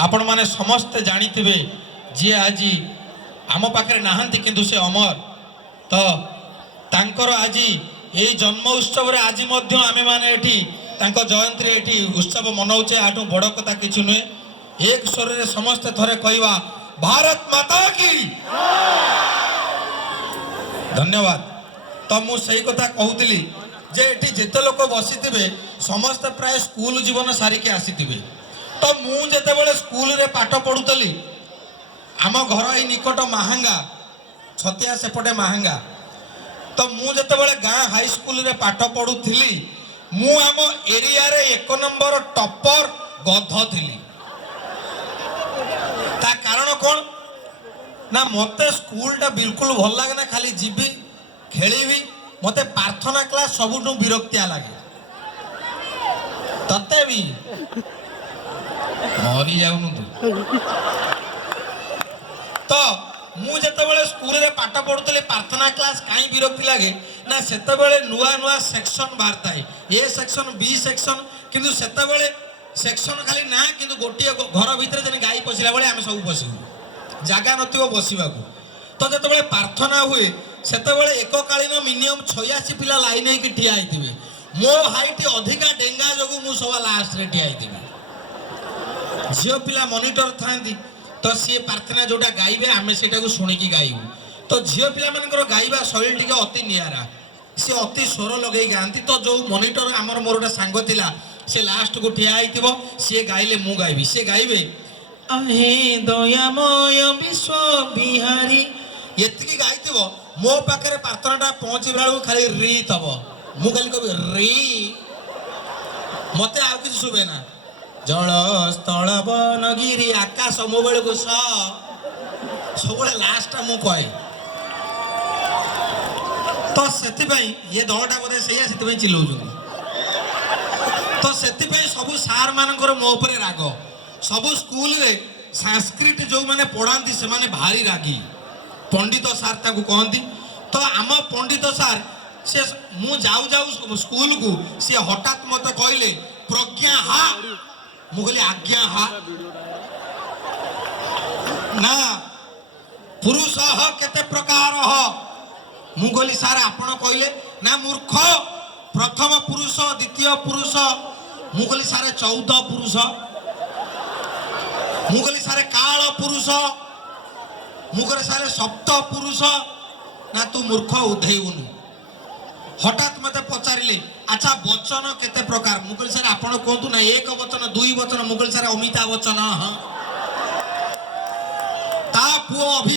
आपण माने समस्त जानिथिबे जे आज आम पाखे नाहांती किंतु से अमर तो तांकर आज ये जन्म उत्सव रे आज मध्य आमे माने एठी तांको जयंती रे एठी उत्सव मनाउचे आठू बड़ कथा किछु नुहे एक स्वर रे समस्त थरे कहवा भारत माता की धन्यवाद। तो मु सही कथा कहूतिली जे एठी जेते लोक बसिथिबे समस्त प्राय स्कूल जीवन सारिके आसीथिबे। तो मु जेतेबेले स्कूल रे पाठ पढुतली आम घर ई निकट महांगा छतिया सेपटे महांगा तो मु जेतेबेले गाँ हाई स्कूल रे पाठ पढुथिली मु आम एरिया रे 1 नंबर टॉपर गध थिली। ता कारण कौन ना मते स्कूल टा बिल्कुल भल लागे ना खाली जीवी खेलीबी मते प्रार्थना क्लास सबुठू विरक्तिया लागे तते भी मरी जाऊनु तो मु जेतेबेले स्कूल रे पाठ पढुतले प्रार्थना क्लास काई विरक्ति लागे ना सेतेबेले नुआ नुआ सेक्शन बारताई ए सेक्शन बी सेक्शन किंतु सेतेबेले सेक्शन खाली ना किंतु गोटिए घर भीतर जने गाई पसिला बेले आमे सब बसिबु जागा नथिबो बसिबाकू। तो जेतेबेले प्रार्थना हुए सेतेबेले एककालीन मिनिमम 86 पिला लाइन होइकी ठिया आइथिबे मो हाइट अधिका डेंगा जोगु मु सवा लास्ट रे ठिया आइथिबे झियो पिला मॉनिटर थांती तो सी प्रार्थना जोटा गाइबे आमे सेटा को सुनिकी गाइबु। तो झियो पिला मानकर गाइबा शैली टिके अति नियारा से अति स्वर लगे गांती तो जो मॉनिटर आमर मोर गोटे सांग थिला से लास्ट को ठिया आइथिबो सी गाइले मु गाइबी से गाइबे अहे दयामय विश्व बिहारी एतिकी गाइथिबो मो पाखरे प्रार्थनाटा पहुंची बेला खाली री तब मु खाली कहबी री मते आउ किछ सुबे ना जल स्थल बनगिरी आकाश मो बेले को सब लास्ट मु कहे। तो सेतिबाई ये दलटा बोधे सैया सेतिबाई चिल्लाउछन तो सेतिबाई सब सार मानकर मो ऊपर राग सब स्कूल रे संस्कृत जो माने पढ़ाती से माने भारी रागी पंडित सार ताकू कहती। तो आम पंडित सार से मु जाऊ जाऊ स्कूल को सी हठात मत कहले प्रज्ञा हा मु कहली आज्ञा हा ना पुरुष केते प्रकार मु कहली सार आपण कहले ना मूर्ख प्रथम पुरुष द्वितीय पुरुष मु कहली सारे 14 पुरुष मु कहली सारे काल पुरुष मु कहली सारे सप्त पुरुष ना तू मूर्ख उधेइबुनु। हठात मते पचारिले अच्छा वचन केते प्रकार मु कहली सारे आपण कहतु ना एक वचन दुई वचन मु कहली सारे अमिताभ बच्चन ता पुओ